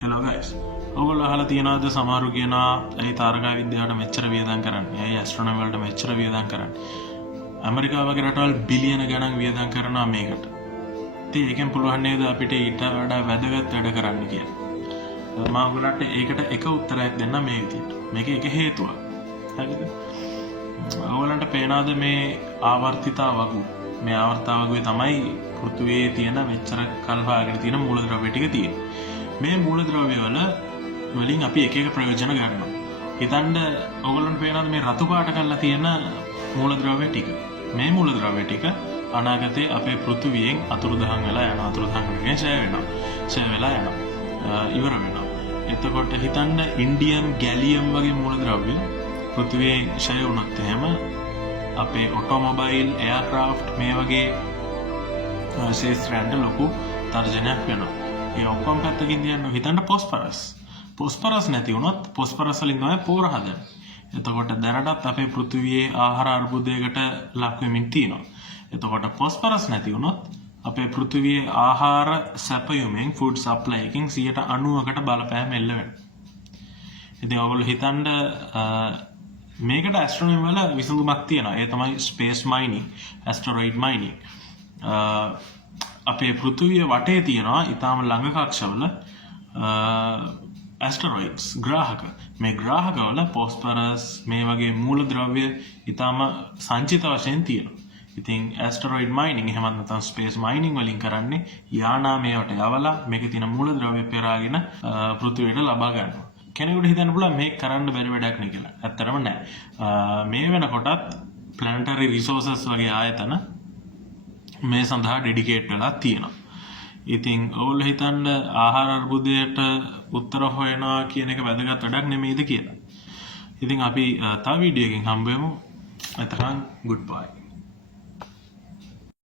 Hello guys. ඔයගොල්ලෝ අහලා තියෙනවද සමහරු කියනවා ඒ තාරකා විද්‍යාවට මෙච්චර වියදම් කරන්නේ. ඒ ඇස්ට්‍රොනොමි වලට මෙච්චර වියදම් කරන්නේ. ඇමරිකාව වගේ රටවල් බිලියන ගණන් වියදම් කරනවා මේකට. ඉතින් ඒකෙන් පුළුවන් නේද අපිට ඊට වඩා වැදගත් වැඩ කරන්න කියලා. මම ඔයගොල්ලන්ට ඒකට එක උත්තරයක් දෙන්න මේ විදිහට. මේක එක හේතුවක්. හරිද? ඔයගොල්ලන්ට පේනවද මේ ආවර්තිතා වගු? මේ ආවර්තා වගුවේ තමයි පෘථිවියේ තියෙන මෙච්චර කල් හොයාගෙන තියෙන මූලද්‍රව්‍ය ටික තියෙන්නේ. මේ මූලද්‍රව්‍ය වලින් අපි එක එක ප්‍රයෝජන ගන්නවා. හිතන්න ඔයගොල්ලන්ට පේනවාද මේ රතු පාට කරලා තියෙන මූලද්‍රව්‍ය ටික. මේ මූලද්‍රව්‍ය ටික අනාගතයේ අපේ පෘථිවියෙන් අතුරුදහන් වෙලා යනවා. අතුරුදහන් වෙන්නේ ඡය වෙනවා. ඡය වෙලා යනවා. ඉවර වෙනවා. එතකොට හිතන්න ඉන්ඩියම් ගැලියම් වගේ මූලද්‍රව්‍ය පෘථිවියෙන් ඡය වුණොත් එහෙම අපේ ඔටෝමොබයිල් එයාර්ක්‍රාෆ්ට් මේ වගේ ශේෂ්ත්‍රයන්ට ලොකු තර්ජනයක් වෙනවා. ඒ ඔක්කොම පැත්තකින් දිහා හිතන්න පොස්පරස් නැති වුණොත් පොස්පරස් වලින් තමයි පෝර හදන්නේ. එතකොට දැනටත් අපේ පෘථිවියේ ආහාර අර්බුදයකට ලක් වෙමින් තියෙනවා. එතකොට පොස්පරස් නැති වුණොත් අපේ පෘථිවියේ ආහාර සැපයුමෙන් ෆුඩ් සප්ලයි එකකින් 90%කට බලපෑම එල්ල වෙනවා. ඉතින් ඔයගොල්ලෝ හිතන්න මේකට ඇස්ට්‍රොනොමි වල විසඳුමක් තියෙනවා. ඒ තමයි ස්පේස් මයිනින්, ඇස්ටරොයිඩ් මයිනින්. අපේ පෘථිවිය වටේ තියෙනවා ඊටාම ළඟ කක්ෂවල ඇස්ටරොයිඩ්ස් ග්‍රාහක. මේ ග්‍රාහකවල පොස්පරස් මේ වගේ මූලද්‍රව්‍ය ඊටාම සංචිත වශයෙන් තියෙනවා. ඉතින් ඇස්ටරොයිඩ් මයිනින් එහෙම නැත්නම් ස්පේස් මයිනින් වලින් කරන්නේ යානා මේවට යවලා මේකේ තියෙන මූලද්‍රව්‍ය පෙරාගෙන පෘථිවියට ලබා ගන්නවා. කෙනෙකුට හිතන්න පුළුවන් මේක කරන්න බැරි වැඩක් නේ කියලා. ඇත්තටම නෑ. මේ වෙනකොටත් ප්ලැනටරි රිසෝසස් වගේ ආයතන මේ සඳහා ඩෙඩිකේට් වෙලා තියෙනවා. ඉතින් ඔයගොල්ලෝ හිතන්න ආහාර අර්බුදයට උත්තර හොයනවා කියන එක වැදගත් වැඩක් නෙමෙයිද කියලා. ඉතින් අපි තව වීඩියෝ එකකින් හම්බ වෙමු. එතකන් good bye.